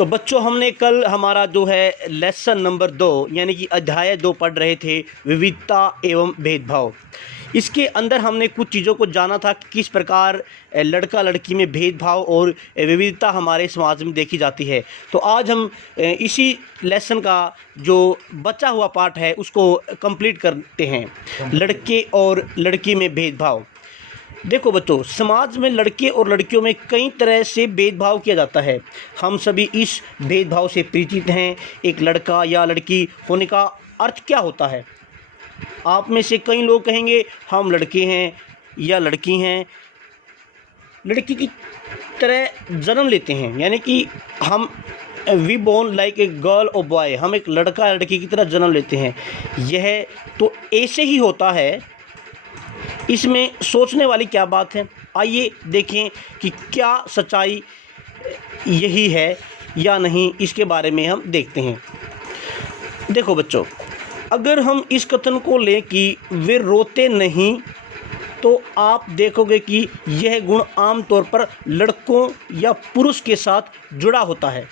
तो बच्चों, हमने कल हमारा जो है लेसन नंबर 2 यानी कि अध्याय 2 पढ़ रहे थे, विविधता एवं भेदभाव। इसके अंदर हमने कुछ चीज़ों को जाना था कि किस प्रकार लड़का लड़की में भेदभाव और विविधता हमारे समाज में देखी जाती है। तो आज हम इसी लेसन का जो बचा हुआ पार्ट है उसको कंप्लीट करते हैं, लड़के और लड़की में भेदभाव। देखो बच्चों, समाज में लड़के और लड़कियों में कई तरह से भेदभाव किया जाता है। हम सभी इस भेदभाव से परिचित हैं। एक लड़का या लड़की होने का अर्थ क्या होता है? आप में से कई लोग कहेंगे हम लड़के हैं या लड़की हैं, लड़की की तरह जन्म लेते हैं, यानी कि हम we born like a girl और बॉय, हम एक लड़का लड़की की तरह जन्म लेते हैं। यह तो ऐसे ही होता है, इसमें सोचने वाली क्या बात है? आइए देखें कि क्या सच्चाई यही है या नहीं, इसके बारे में हम देखते हैं। देखो बच्चों, अगर हम इस कथन को लें कि वे रोते नहीं, तो आप देखोगे कि यह गुण आम तौर पर लड़कों या पुरुष के साथ जुड़ा होता है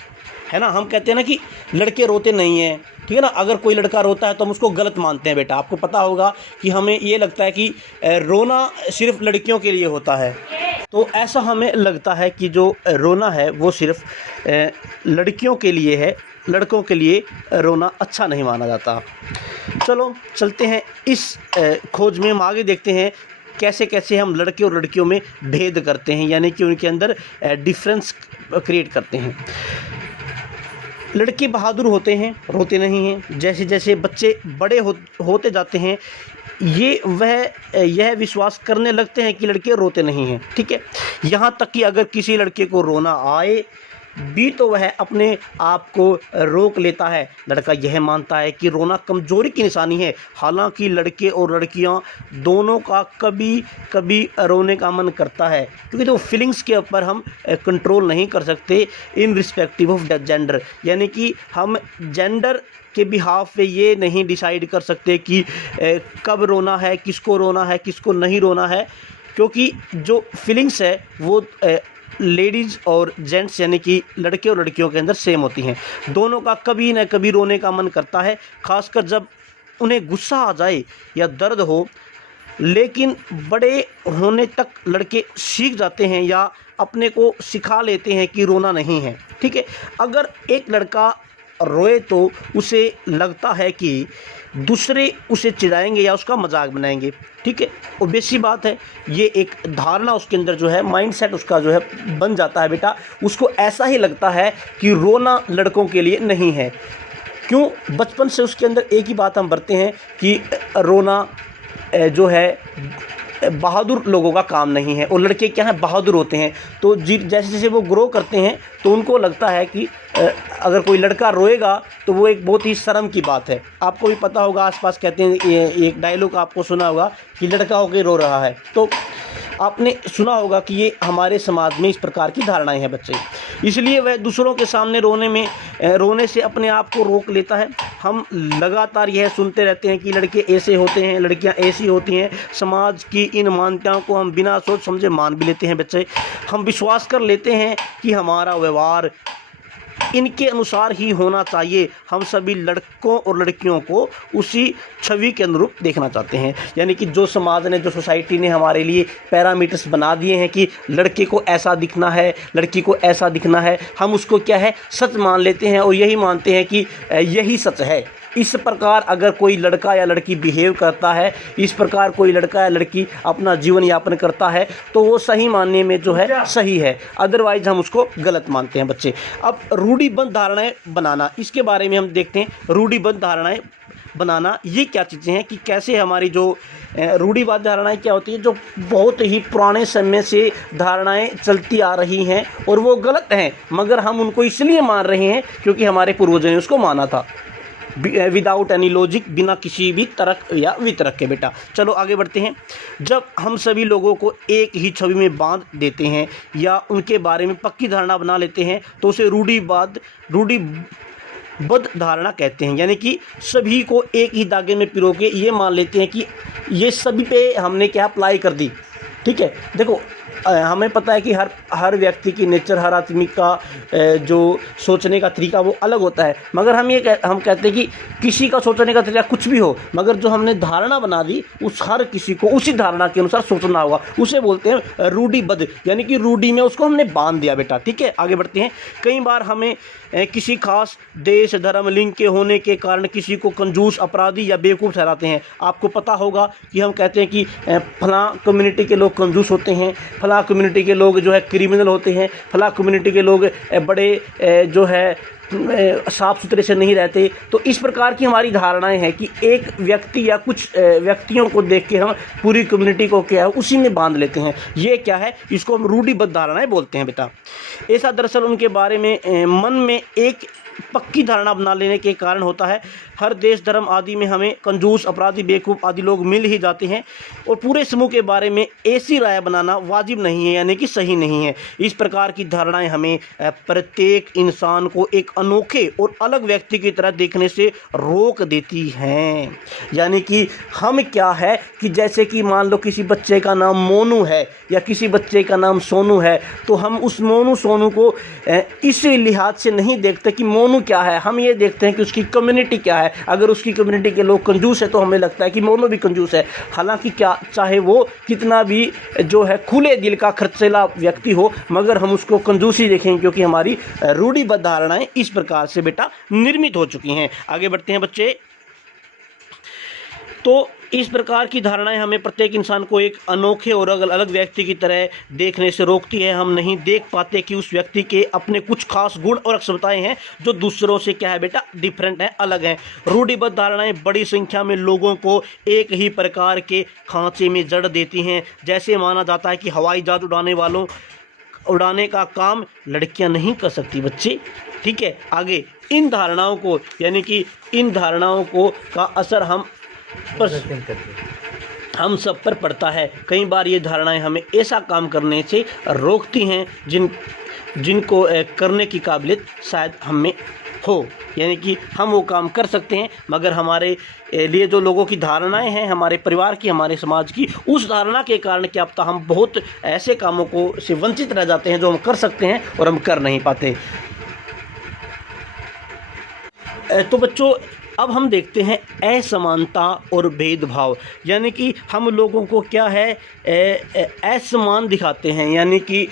ना। हम कहते हैं ना कि लड़के रोते नहीं हैं, ठीक है ना। अगर कोई लड़का रोता है तो हम उसको गलत मानते हैं। बेटा, आपको पता होगा कि हमें ये लगता है कि रोना सिर्फ लड़कियों के लिए होता है, तो ऐसा हमें लगता है कि जो रोना है वो सिर्फ लड़कियों के लिए है, लड़कों के लिए रोना अच्छा नहीं माना जाता। चलो चलते हैं इस खोज में, हम आगे देखते हैं कैसे कैसे हम लड़के और लड़कियों में भेद करते हैं, यानी कि उनके अंदर डिफरेंस क्रिएट करते हैं। लड़के बहादुर होते हैं, रोते नहीं हैं। जैसे जैसे बच्चे बड़े होते जाते हैं, यह विश्वास करने लगते हैं कि लड़के रोते नहीं हैं, ठीक है। यहाँ तक कि अगर किसी लड़के को रोना आए भी तो वह अपने आप को रोक लेता है। लड़का यह मानता है कि रोना कमज़ोरी की निशानी है। हालांकि लड़के और लड़कियां दोनों का कभी कभी रोने का मन करता है, क्योंकि जो फीलिंग्स के ऊपर हम कंट्रोल नहीं कर सकते in respective of the gender, यानी कि हम जेंडर के बिहाफ पे ये नहीं डिसाइड कर सकते कि कब रोना है, किसको रोना है, किसको नहीं रोना है, क्योंकि जो फीलिंग्स है वो लेडीज़ और जेंट्स यानी कि लड़के और लड़कियों के अंदर सेम होती हैं। दोनों का कभी न कभी रोने का मन करता है, खासकर जब उन्हें गुस्सा आ जाए या दर्द हो। लेकिन बड़े होने तक लड़के सीख जाते हैं या अपने को सिखा लेते हैं कि रोना नहीं है, ठीक है। अगर एक लड़का रोए तो उसे लगता है कि दूसरे उसे चिढ़ाएंगे या उसका मजाक बनाएंगे, ठीक है। ऑब्वियसली बात है, ये एक धारणा उसके अंदर जो है, माइंडसेट उसका जो है बन जाता है। बेटा, उसको ऐसा ही लगता है कि रोना लड़कों के लिए नहीं है। क्यों? बचपन से उसके अंदर एक ही बात हम भरते हैं कि रोना जो है बहादुर लोगों का काम नहीं है, और लड़के क्या हैं, बहादुर होते हैं। तो जैसे जैसे वो ग्रो करते हैं तो उनको लगता है कि अगर कोई लड़का रोएगा तो वो एक बहुत ही शर्म की बात है। आपको भी पता होगा, आसपास कहते हैं, एक डायलॉग आपको सुना होगा कि लड़का होकर रो रहा है। तो आपने सुना होगा कि ये हमारे समाज में इस प्रकार की धारणाएं हैं बच्चे, इसलिए वह दूसरों के सामने रोने से अपने आप को रोक लेता है। हम लगातार यह सुनते रहते हैं कि लड़के ऐसे होते हैं, लड़कियां ऐसी होती हैं। समाज की इन मान्यताओं को हम बिना सोच समझे मान भी लेते हैं बच्चे। हम विश्वास कर लेते हैं कि हमारा व्यवहार इनके अनुसार ही होना चाहिए। हम सभी लड़कों और लड़कियों को उसी छवि के अनुरूप देखना चाहते हैं, यानी कि जो समाज ने, जो सोसाइटी ने हमारे लिए पैरामीटर्स बना दिए हैं कि लड़के को ऐसा दिखना है, लड़की को ऐसा दिखना है, हम उसको क्या है, सच मान लेते हैं और यही मानते हैं कि यही सच है। इस प्रकार अगर कोई लड़का या लड़की बिहेव करता है, इस प्रकार कोई लड़का या लड़की अपना जीवन यापन करता है, तो वो सही मानने में जो है सही है, अदरवाइज हम उसको गलत मानते हैं बच्चे। अब रूढ़िबद्ध धारणाएं बनाना, इसके बारे में हम देखते हैं। रूढ़िबद्ध धारणाएं बनाना ये क्या चीज़ें हैं, कि कैसे हमारी जो रूढ़िवाद धारणाएं क्या होती है, जो बहुत ही पुराने समय से धारणाएं चलती आ रही हैं और वो गलत हैं, मगर हम उनको इसलिए मान रहे हैं क्योंकि हमारे पूर्वजों ने उसको माना था, विदाउट एनी लॉजिक, बिना किसी भी तर्क या वितर्क के। बेटा, चलो आगे बढ़ते हैं। जब हम सभी लोगों को एक ही छवि में बांध देते हैं या उनके बारे में पक्की धारणा बना लेते हैं तो उसे रूढ़िबद्ध धारणा कहते हैं, यानी कि सभी को एक ही धागे में पिरो के ये मान लेते हैं कि ये सभी पे हमने क्या अप्लाई कर दी, ठीक है। देखो, हमें पता है कि हर व्यक्ति की नेचर, हर आदमी का जो सोचने का तरीका वो अलग होता है, मगर हम कहते हैं कि किसी का सोचने का तरीका कुछ भी हो, मगर जो हमने धारणा बना दी उस हर किसी को उसी धारणा के अनुसार सोचना होगा। उसे बोलते हैं रूढ़िबद्ध, यानी कि रूढ़ी में उसको हमने बांध दिया बेटा। ठीक है, आगे बढ़ते हैं। कई बार हमें किसी खास देश, धर्म, लिंग के होने के कारण किसी को कंजूस, अपराधी या बेवकूफ़ ठहराते हैं। आपको पता होगा कि हम कहते हैं कि फलां कम्युनिटी के लोग कंजूस होते हैं, फलां कम्युनिटी के लोग जो है क्रिमिनल होते हैं, फलां कम्युनिटी के लोग बड़े जो है साफ़ सुथरे से नहीं रहते। तो इस प्रकार की हमारी धारणाएं हैं कि एक व्यक्ति या कुछ व्यक्तियों को देख के हम पूरी कम्युनिटी को क्या है उसी में बांध लेते हैं। ये क्या है, इसको हम रूढ़िबद्ध धारणाएं बोलते हैं बेटा। ऐसा दरअसल उनके बारे में मन में एक पक्की धारणा बना लेने के कारण होता है। हर देश, धर्म आदि में हमें कंजूस, अपराधी, बेवकूफ़ आदि लोग मिल ही जाते हैं और पूरे समूह के बारे में ऐसी राय बनाना वाजिब नहीं है, यानी कि सही नहीं है। इस प्रकार की धारणाएं हमें प्रत्येक इंसान को एक अनोखे और अलग व्यक्ति की तरह देखने से रोक देती हैं। यानी कि हम क्या है कि जैसे कि मान लो किसी बच्चे का नाम मोनू है या किसी बच्चे का नाम सोनू है, तो हम उस मोनू सोनू को इस लिहाज से नहीं देखते कि मोनू क्या है, हम ये देखते हैं कि उसकी कम्युनिटी क्या है। अगर उसकी कम्युनिटी के लोग कंजूस है तो हमें लगता है कि मोनू भी कंजूस है। हालांकि क्या चाहे वो कितना भी जो है खुले दिल का खर्चेला व्यक्ति हो, मगर हम उसको कंजूसी देखेंगे, क्योंकि हमारी रूढ़िबद्ध धारणाएं इस प्रकार से बेटा निर्मित हो चुकी हैं। आगे बढ़ते हैं बच्चे। तो इस प्रकार की धारणाएं हमें प्रत्येक इंसान को एक अनोखे और अलग व्यक्ति की तरह देखने से रोकती है। हम नहीं देख पाते कि उस व्यक्ति के अपने कुछ खास गुण और क्षमताएं हैं जो दूसरों से क्या है बेटा, डिफरेंट हैं, अलग हैं। रूढ़िबद्ध धारणाएं बड़ी संख्या में लोगों को एक ही प्रकार के खांचे में जड़ देती हैं। जैसे माना जाता है कि हवाई जहाज उड़ाने का काम लड़कियां नहीं कर सकती बच्चे। ठीक है, आगे इन धारणाओं को, यानी कि इन धारणाओं को का असर हम सब पर पड़ता है। कई बार ये धारणाएं हमें ऐसा काम करने से रोकती हैं जिनको करने की काबिलियत शायद हम में हो, यानी कि हम वो काम कर सकते हैं, मगर हमारे लिए जो लोगों की धारणाएं हैं, हमारे परिवार की, हमारे समाज की, उस धारणा के कारण क्या पता हम बहुत ऐसे कामों को से वंचित रह जाते हैं जो हम कर सकते हैं और हम कर नहीं पाते। तो बच्चों, अब हम देखते हैं असमानता और भेदभाव। यानी कि हम लोगों को क्या है असमान दिखाते हैं, यानी कि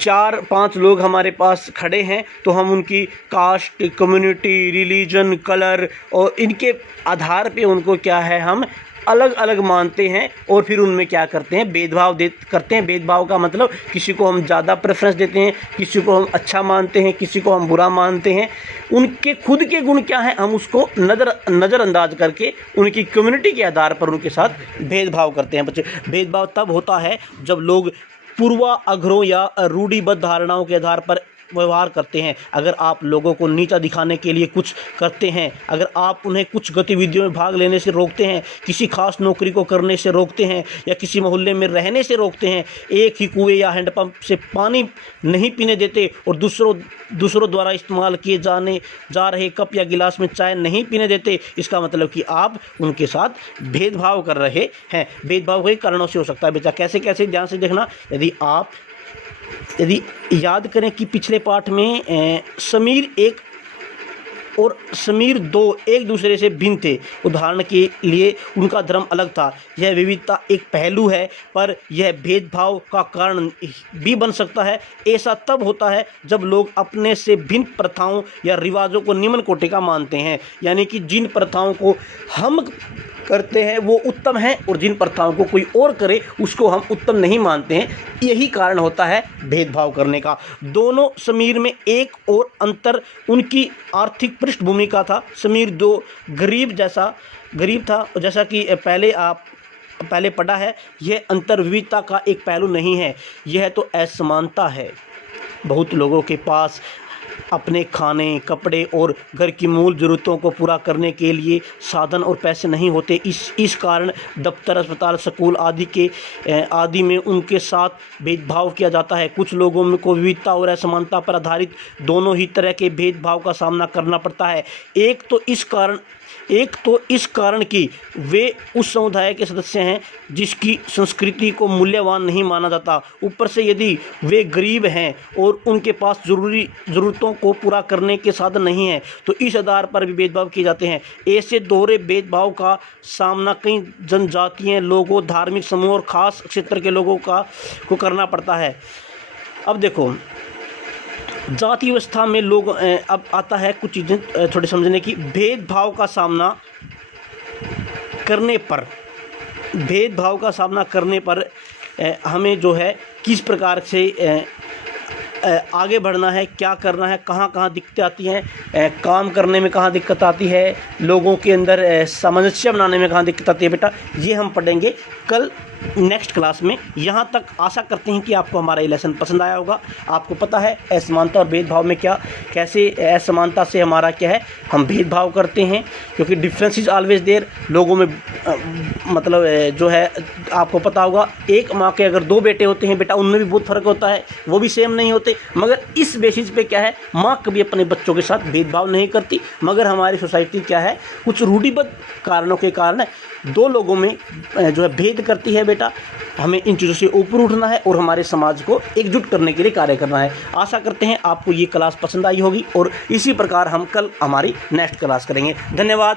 4-5 लोग हमारे पास खड़े हैं तो हम उनकी कास्ट, कम्युनिटी, रिलीजन, कलर और इनके आधार पे उनको क्या है हम अलग अलग मानते हैं और फिर उनमें क्या करते हैं, भेदभाव करते हैं। भेदभाव का मतलब किसी को हम ज़्यादा प्रेफरेंस देते हैं, किसी को हम अच्छा मानते हैं, किसी को हम बुरा मानते हैं। उनके खुद के गुण क्या हैं हम उसको नज़रअंदाज करके उनकी कम्युनिटी के आधार पर उनके साथ भेदभाव करते हैं बच्चे। भेदभाव तब होता है जब लोग पूर्वाग्रहों या रूढ़िबद्ध धारणाओं के आधार पर व्यवहार करते हैं। अगर आप लोगों को नीचा दिखाने के लिए कुछ करते हैं, अगर आप उन्हें कुछ गतिविधियों में भाग लेने से रोकते हैं, किसी खास नौकरी को करने से रोकते हैं या किसी मोहल्ले में रहने से रोकते हैं, एक ही कुएं या हैंडपंप से पानी नहीं पीने देते और दूसरों द्वारा इस्तेमाल किए जा रहे कप या गिलास में चाय नहीं पीने देते, इसका मतलब कि आप उनके साथ भेदभाव कर रहे हैं। भेदभाव कई कारणों से हो सकता है बेटा। कैसे कैसे, ध्यान से देखना। यदि याद करें कि पिछले पाठ में समीर 1 और समीर 2 एक दूसरे से भिन्न थे। उदाहरण के लिए उनका धर्म अलग था। यह विविधता एक पहलू है, पर यह भेदभाव का कारण भी बन सकता है। ऐसा तब होता है जब लोग अपने से भिन्न प्रथाओं या रिवाजों को निम्न कोटि का मानते हैं, यानी कि जिन प्रथाओं को हम करते हैं वो उत्तम है और जिन प्रथाओं को कोई और करे उसको हम उत्तम नहीं मानते हैं। यही कारण होता है भेदभाव करने का। दोनों समीर में एक और अंतर उनकी आर्थिक पृष्ठभूमि का था। समीर गरीब था, जैसा कि पहले पढ़ा है। यह अंतर विविधता का एक पहलू नहीं है, यह तो असमानता है। बहुत लोगों के पास अपने खाने, कपड़े और घर की मूल ज़रूरतों को पूरा करने के लिए साधन और पैसे नहीं होते। इस कारण दफ्तर, अस्पताल, स्कूल आदि में उनके साथ भेदभाव किया जाता है। कुछ लोगों को विविधता और असमानता पर आधारित दोनों ही तरह के भेदभाव का सामना करना पड़ता है। एक तो इस कारण एक तो इस कारण कि वे उस समुदाय के सदस्य हैं जिसकी संस्कृति को मूल्यवान नहीं माना जाता, ऊपर से यदि वे गरीब हैं और उनके पास ज़रूरतों को पूरा करने के साधन नहीं हैं तो इस आधार पर भी भेदभाव किए जाते हैं। ऐसे दोहरे भेदभाव का सामना कई जनजातीय लोगों, धार्मिक समूह और ख़ास क्षेत्र के लोगों को करना पड़ता है। अब देखो, जाति व्यवस्था में लोग अब आता है कुछ चीज़ें थोड़ी समझने की। भेदभाव का सामना करने पर हमें जो है किस प्रकार से आगे बढ़ना है, क्या करना है, कहाँ कहाँ दिक्कतें आती हैं, काम करने में कहाँ दिक्कत आती है, लोगों के अंदर सामंजस्य बनाने में कहाँ दिक्कत आती है, बेटा ये हम पढ़ेंगे कल नेक्स्ट क्लास में। यहाँ तक आशा करते हैं कि आपको हमारा ये लेसन पसंद आया होगा। आपको पता है असमानता और भेदभाव में कैसे असमानता से हमारा क्या है, हम भेदभाव करते हैं, क्योंकि डिफरेंस इज़ ऑलवेज देयर। लोगों में मतलब जो है आपको पता होगा, एक माँ के अगर 2 बेटे होते हैं बेटा, उनमें भी बहुत फ़र्क होता है, वो भी सेम नहीं होते। मगर इस बेसिस पे क्या है, माँ कभी अपने बच्चों के साथ भेदभाव नहीं करती। मगर हमारी सोसाइटी क्या है, कुछ रूढ़िबद्ध कारणों के कारण 2 लोगों में जो है भेद करती है। बेटा हमें इन चीज़ों से ऊपर उठना है और हमारे समाज को एकजुट करने के लिए कार्य करना है। आशा करते हैं आपको ये क्लास पसंद आई होगी और इसी प्रकार हम कल हमारी नेक्स्ट क्लास करेंगे। धन्यवाद।